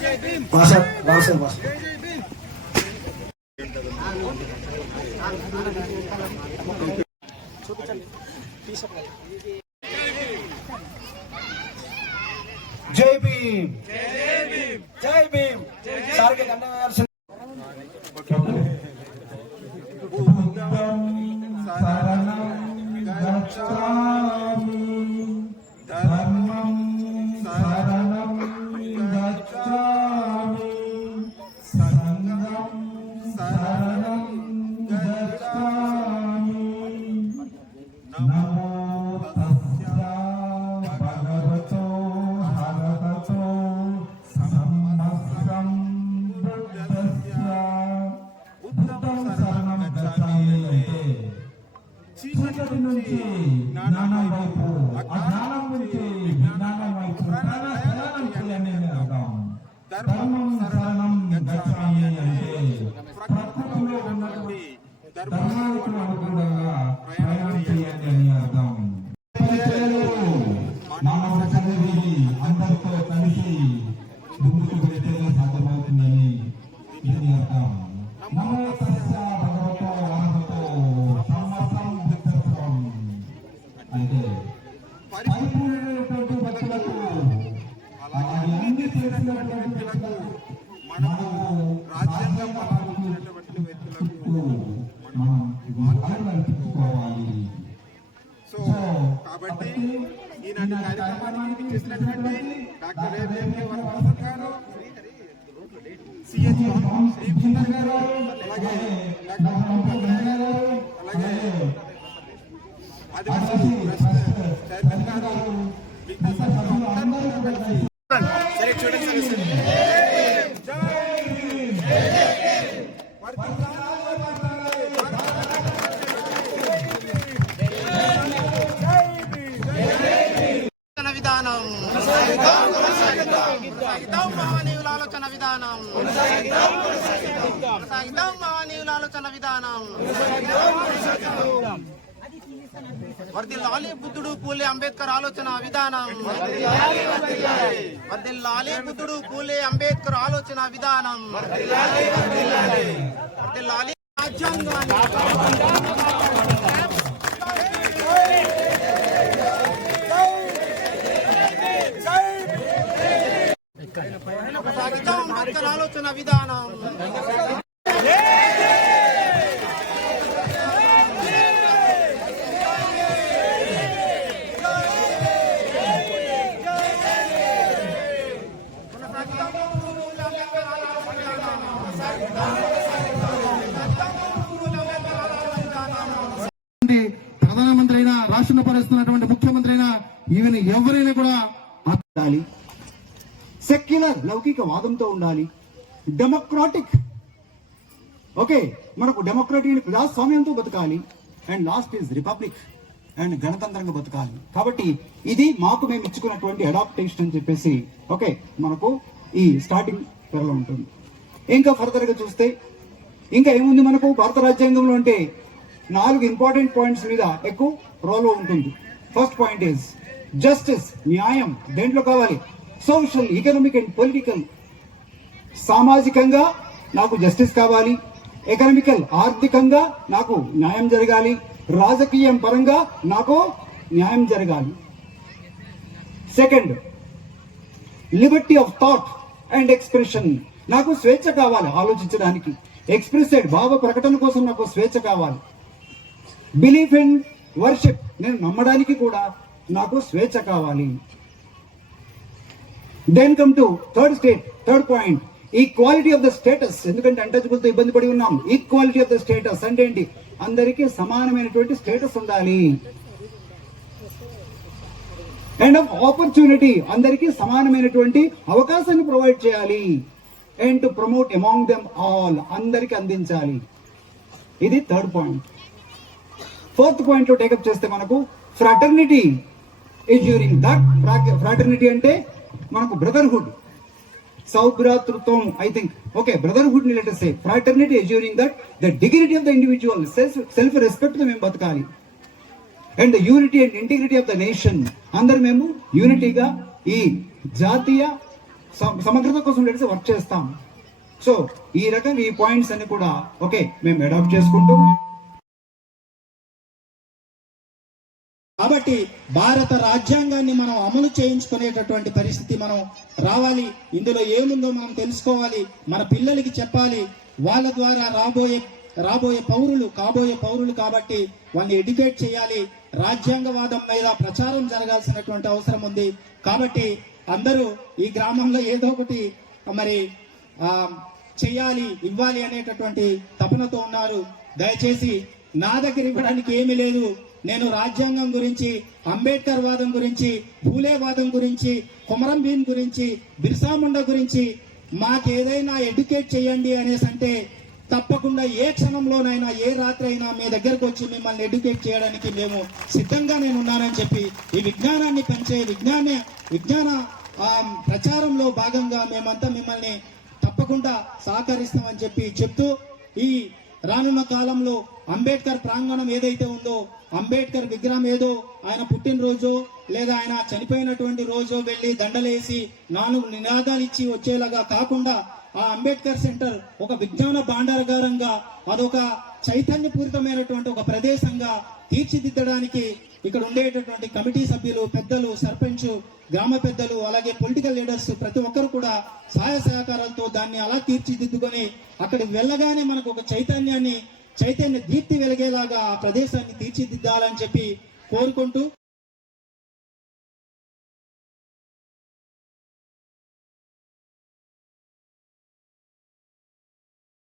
జై భీమ్, జై భీమ్. సార్కి దండం వేయాల్సింది. చీకటి నుంచి జ్ఞానం వైపు, అజ్ఞానం నుంచి విజ్ఞానం వైపు ప్రయాణం చేయాలని అర్థం. ధర్మం శరణం గచ్ఛామి అంటే ప్రకృతిలో ఉన్నటువంటి ధర్మానికి అనుగుణంగా ప్రయాణం చేయాలి అని అర్థం. మానవ చదివి అందరితో కలిసి ముందుకు వెళ్తే సాధ్యమవుతుందని దీని అర్థం. నమో తస్స భగవతో అర్హతో అంటే పరిపూర్ణమైనటువంటి భక్తులకు, అలాగే అన్ని చేసినటువంటి వ్యక్తులకు, మనము రాజ్యాంగం పాటించినటువంటి వ్యక్తులకు మనం అర్పించుకోవాలి. సో కాబట్టి ఈనాటి కార్యక్రమానికి చేసినటువంటి డాక్టర్ రేవంత్ వరప్రసాద్ గారు, సిహెచ్ గారు, అలాగే డాక్టర్ గారు, అలాగే ఆదివాసీ చైర్మన్ గారు, మిగతా సభ్యులు అందరూ కలిసి సరే చూడండి. విధానం మహనీయుల ఆలోచన విధానం, మహనీయుల ఆలోచన విధానం. వర్ధిల్లాలి బుద్ధుడు పూలే అంబేద్కర్ ఆలోచన విధానం, వర్ధిల్లాలి బుద్ధుడు పూలే అంబేద్కర్ ఆలోచన విధానం, వర్ధిల్లాలి రాజ్యాంగాన్ని. అంబేద్కర్ ఆలోచన విధానం. ప్రధానమంత్రి అయినా, రాష్ట్ర పరిస్తున్నటువంటి ముఖ్యమంత్రి అయినా, ఈవెన్ ఎవరైనా కూడా ఉండాలి. సెక్యులర్ లౌకిక వాదంతో ఉండాలి. డెమోక్రాటిక్, ఓకే, మనకు డెమోక్రటిక్ ప్రజాస్వామ్యంతో బతకాలి. And last is republic and గణతంత్రంగా బతకాలి. కాబట్టి ఇది మాకు మేము ఇచ్చుకున్నటువంటి అడాప్టేషన్ అని చెప్పేసి ఓకే మనకు ఈ స్టార్టింగ్ త్వరలో ఉంటుంది. ఇంకా ఫర్దర్ గా చూస్తే ఇంకా ఏముంది మనకు భారత రాజ్యాంగంలో అంటే 4 ఇంపార్టెంట్ పాయింట్స్ మీద ఎక్కువ రోల్ ఉంటుంది. ఫస్ట్ పాయింట్ ఈజ్ జస్టిస్, న్యాయం. దేంట్లో కావాలి? Social, economic and political. సామాజికంగా నాకు జస్టిస్ కావాలి, ఎకనామికల్ ఆర్థికంగా నాకు న్యాయం జరగాలి, రాజకీయం పరంగా నాకు న్యాయం జరగాలి. Second, Liberty of thought and expression. నాకు స్వేచ్ఛ కావాలి ఆలోచించడానికి. ఎక్స్ప్రెసెడ్, భావ ప్రకటన కోసం నాకు స్వేచ్ఛ కావాలి. బిలీఫ్ అండ్ వర్షిప్, నేను నమ్మడానికి కూడా నాకు స్వేచ్ఛ కావాలి. Then come to third point, equality of the status. ఎందుకంటే అన్టచబుల్ తో ఇబ్బంది పడి ఉన్నాం. ఈక్వాలిటీ ఆఫ్ ద స్టేటస్ అంటే ఏంటి? అందరికీ సమానమైనటువంటి స్టేటస్ ఉండాలి. అండ్ ఆఫ్ ఆపర్చునిటీ, అందరికీ సమానమైనటువంటి అవకాశాన్ని ప్రొవైడ్ చేయాలి. And to promote among them all, అందరికి అందించాలి. ఇది థర్డ్ పాయింట్. ఫోర్త్ పాయింట్ లో టేకప్ చేస్తే మనకు ఫ్రాటర్నిటీ ఎజ్యూరింగ్ దట్. ఫ్రాటర్నిటీ అంటే మనకు బ్రదర్హుడ్, సౌభ్రాతృత్వం. ఐ థింక్ ఓకే, బ్రదర్హుడ్ ని let us say fraternity assuring that the dignity of the individual, self respect తో మేము బతకాలి. And the unity and integrity of the nation, అందరు మేము యూనిటీగా ఈ జాతీయ సమగ్రత కోసం తెలిసి వర్క్ చేస్తాం. సో ఈ రకంగా ఈ పాయింట్స్ అన్ని కూడా ఓకే మేము అడాప్ట్ చేసుకుంటూ, కాబట్టి భారత రాజ్యాంగాన్ని మనం అమలు చేయించుకునేటటువంటి పరిస్థితి మనం రావాలి. ఇందులో ఏముందో మనం తెలుసుకోవాలి, మన పిల్లలకి చెప్పాలి. వాళ్ళ ద్వారా కాబోయే పౌరులు కాబట్టి వాళ్ళని ఎడ్యుకేట్ చేయాలి. రాజ్యాంగవాదం మీద ప్రచారం జరగాల్సినటువంటి అవసరం ఉంది. కాబట్టి అందరూ ఈ గ్రామంలో ఏదో ఒకటి మరి చెయ్యాలి, ఇవ్వాలి అనేటటువంటి తపనతో ఉన్నారు. దయచేసి నా దగ్గర ఇవ్వడానికి ఏమీ లేదు. నేను రాజ్యాంగం గురించి, అంబేద్కర్ వాదం గురించి, ఫూలే వాదం గురించి, కొమరం భీం గురించి, బిర్సా ముండా గురించి మాకేదైనా ఎడ్యుకేట్ చేయండి అనేసి అంటే తప్పకుండా ఏ క్షణంలోనైనా ఏ రాత్రి అయినా మీ దగ్గరకు వచ్చి మిమ్మల్ని ఎడ్యుకేట్ చేయడానికి మేము సిద్ధంగా నేను ఉన్నానని చెప్పి ఈ విజ్ఞానాన్ని పెంచే విజ్ఞాన ప్రచారంలో భాగంగా మేమంతా మిమ్మల్ని తప్పకుండా సహకరిస్తామని చెప్పి చెప్తూ, ఈ రానున్న కాలంలో అంబేద్కర్ ప్రాంగణం ఏదైతే ఉందో, అంబేద్కర్ విగ్రహం ఏదో ఆయన పుట్టినరోజు లేదా ఆయన చనిపోయినటువంటి రోజు వెళ్ళి దండలేసి 4 నినాదాలు ఇచ్చి వచ్చేలాగా కాకుండా ఆ అంబేద్కర్ సెంటర్ ఒక విజ్ఞాన భాండాగారంగా, అదొక చైతన్యపూరితమైనటువంటి ఒక ప్రదేశంగా తీర్చిదిద్దడానికి ఇక్కడ ఉండేటటువంటి కమిటీ సభ్యులు, పెద్దలు, సర్పంచ్, గ్రామ పెద్దలు, అలాగే పొలిటికల్ లీడర్స్ ప్రతి ఒక్కరు కూడా సహాయ సహకారాలతో దాన్ని అలా తీర్చిదిద్దుకొని అక్కడికి వెళ్ళగానే మనకు ఒక చైతన్య దీప్తి వెలిగేలాగా ఆ ప్రదేశాన్ని తీర్చిదిద్దాలని చెప్పి కోరుకుంటూ